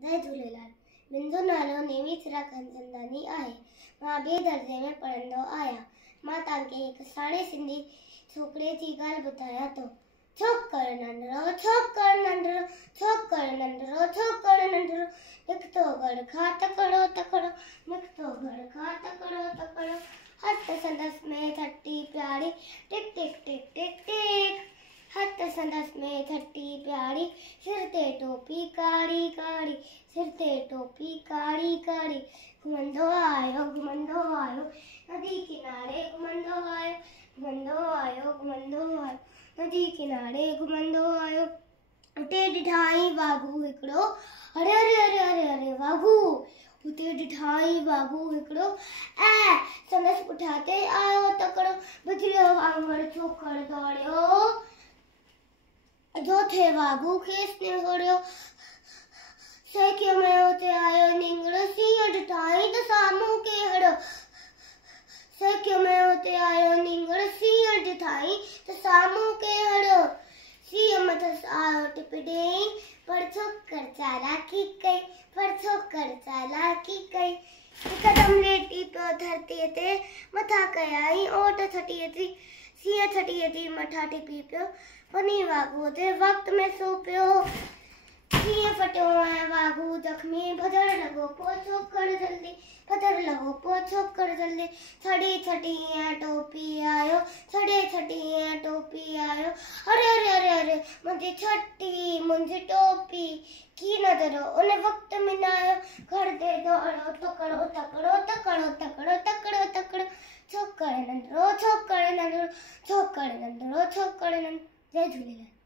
जय झूलेलाल। मुंहिंजो नालो नेमी सिरा खनचंदानी आहे। मां ॿिए दर्जे में पढ़ंदो आहियां। मां तव्हांखे हिकु साणे सिंधी छोकिरे जी ॻाल्हि ॿुधायां थो। छोकिरो नंढड़ो, छोकिरो नंढड़ो, छोकिरो नंढड़ो, छोकिरो नंढड़ो, निकितो घरु खां तकिड़ो तकिड़ो, निकितो घरु खां तकिड़ो तकिड़ो, हथ संदसि में थटी प्यारी, टिक टिक टिक टिक टिक, हथ संदसि में थटी प्यारी, सिर ते टोपी कारी कारी, सिर ते टोपी कारी कारी, घुमंदो आयो नदी किनारे, घुमंदो आयो घुमंदो आयो नदी किनारे, घुमंदो आयो। उते ॾिठाई वाघू हिकिड़ो, अरे अरे अरे अरे अरे वाघू, उते ॾिठाई वाघू हिकिड़ो, ऐं संदसि पुठियां ते आयो तकिड़ो, बिजलीअ वांगुरु छोकिरो दौड़ियो, जो थे वाघू खेसि निहुरियो, सेके में उते आयो निंगड़ो, सीउ ॾिठाई त साम्हूं केहड़ो, सेके में उते आयो निंगड़ो, सीउ ॾिठाई त साम्हूं केहड़ो, सीउ मथसि आयो टिप ॾेई, पर छोकिरो चालाकी कई, पर छोकिरो चालाकी कई, हिकदमि लेटी पियो धरतीअ ते, मथां कयाई ओट छटीअ थी, सीउ छटीअ थी मथां टिपी पियो, वञी वाघूअ ते वक़्त में सो पियो। सीउ फटियो ऐं वाघू ज़ख़्मी, भॼण लॻो पोइ छोकिरो जल्दी, भॼण लॻो पोइ छोकिरो जल्दी, छड़ी छड़ी ऐं टोपी आयो, छड़े छड़ी ऐं टोपी आयो, अरे अरे अरे अरे मुंहिंजी छटी मुंहिंजी टोपी, की नज़रो उन वक़्त में न आयो, घर ते दौड़ो तकिड़ो तकिड़ो तकिड़ो तकिड़ो तकिड़ो तकिड़ो, छोकिरो नंढड़ो, छोकिरो नंढड़ो, छोकिरो नंढड़ो, छोकिरो नंढड़ो। जय झूलेलाल।